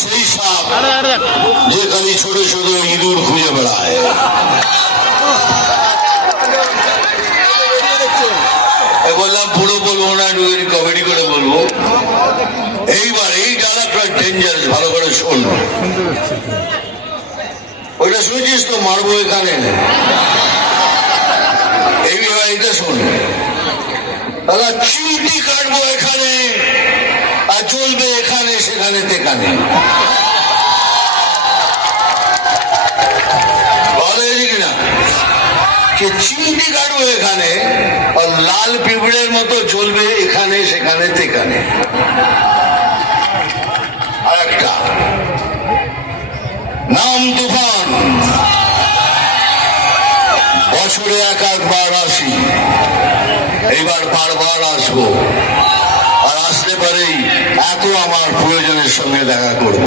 সেই সাপ যে খালি ছোট ছোট ইঁদুর খুঁজে বেড়ায়। বললাম পুরো বলবো না, একটু কমেডি করে বলবো। এইবার এই ডায়লগটা ডেঞ্জারাস, ভালো করে শোন। ওইটা শুনেছিস তো, মারবো এখানে। এইবার এইটা শোন, দাদা চিমটি কাটবো এখানে আর চলবে এখানে সেখানে তেখানে। কিনা চিমটি কাটবো এখানে আর লাল পিঁপড়ের মতো চলবে এখানে সেখানে তেখানে। আর একটা নাম তুফান, বছরে একবার আসি, এইবার বারবার আসবো। আর আসতে পারেই এত আমার প্রয়োজনের সঙ্গে দেখা করব।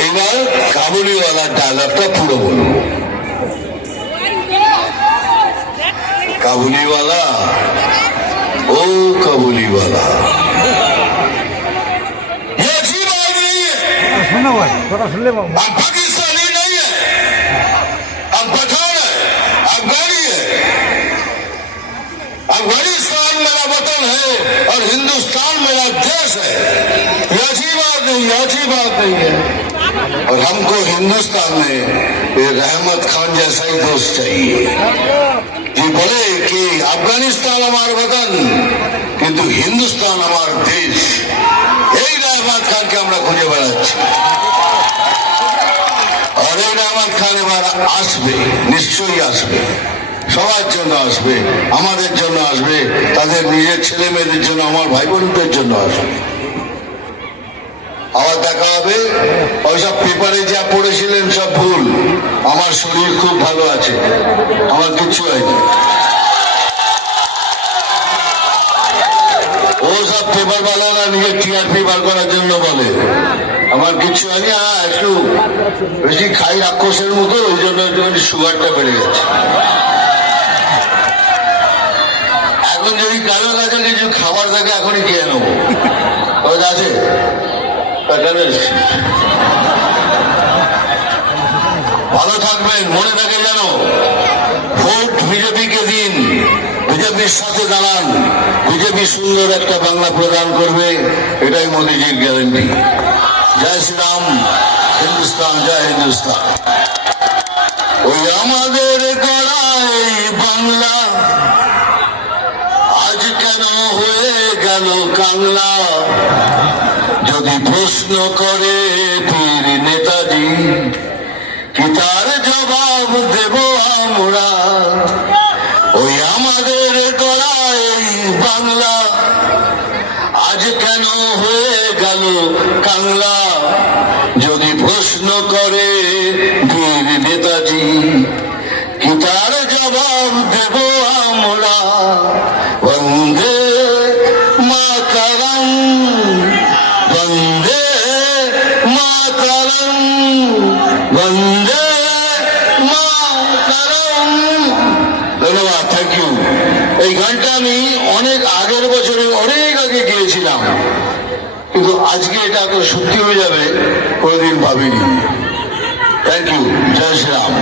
এইবার কাবুলিওয়ালার ডায়লগটা পুরো বলবো। কাবুলিওয়ালা, ओ काबुलीवाला, ये अच्छी बात नहीं है। हम पाकिस्तानी नहीं है, हम पठान है, अफगानी है। अफगानिस्तान मेरा वतन है और हिंदुस्तान मेरा देश है। ये अच्छी बात नहीं, अच्छी बात नहीं है। और हमको हिंदुस्तान में रहमत खान जैसा ही दोस्त चाहिए, যে বলে কি আফগানিস্তান আমার বতন কিন্তু হিন্দুস্তান আমার দেশ। এই রহমত খানকে আমরা খুঁজে বেড়াচ্ছি। আর এই রহমত খান এবার আসবে, নিশ্চয়ই আসবে, সবার জন্য আসবে, আমাদের জন্য আসবে, তাদের নিজের ছেলে মেয়েদের জন্য, আমার ভাই বোনদের জন্য আসবে। আবার দেখা হবে। ওইসব পেপারে যা পড়েছিলেন সব ভুল। আমার শরীর খুব ভালো আছে, আমার কিচ্ছু হয়নি। ও সব পেপার বালারা নিজের টিআরপি বার করার জন্য বলে, আমার কিচ্ছু হয়নি। একটু বেশি খাই রাক্ষসের মতো, ওই জন্য একটুখানি সুগারটা বেড়ে গেছে। এখন যদি কারো কাছে কিছু খাবার থাকে এখনই খেয়ে নেবো। আছে ভালো থাকবেন, মনে থাকে যেন ভোট বিজেপিকে দিন, বিজেপির সাথে দাঁড়ান, বিজেপি সুন্দর একটা বাংলা প্রদান করবে, এটাই মোদীজির গ্যারান্টি। জয় শ্রীরাম, হিন্দুস্তান, জয় হিন্দুস্তান। ওই আমাদের গড়াই বাংলা আজ কেন হয়ে গেল কাংলা। যদি প্রশ্ন করে পীর নেতাজি, কি তার জবাব দেব আমরা। ওই আমাদের গড়াই বাংলা আজ কেন হয়ে গেল কাংলা। যদি প্রশ্ন করে পীর নেতাজি, কি তার জবাব দেব আমরা। বন্দে মাতরম, বন্দে মাতরম, বন্দে মাতরম। ধন্যবাদ, থ্যাংক ইউ। এই গানটা আমি অনেক আগের বছরে, অনেক আগে গিয়েছিলাম, কিন্তু আজকে এটা তো সত্যি হয়ে যাবে কোনোদিন ভাবিনি। থ্যাংক ইউ, জয় শ্রীরাম।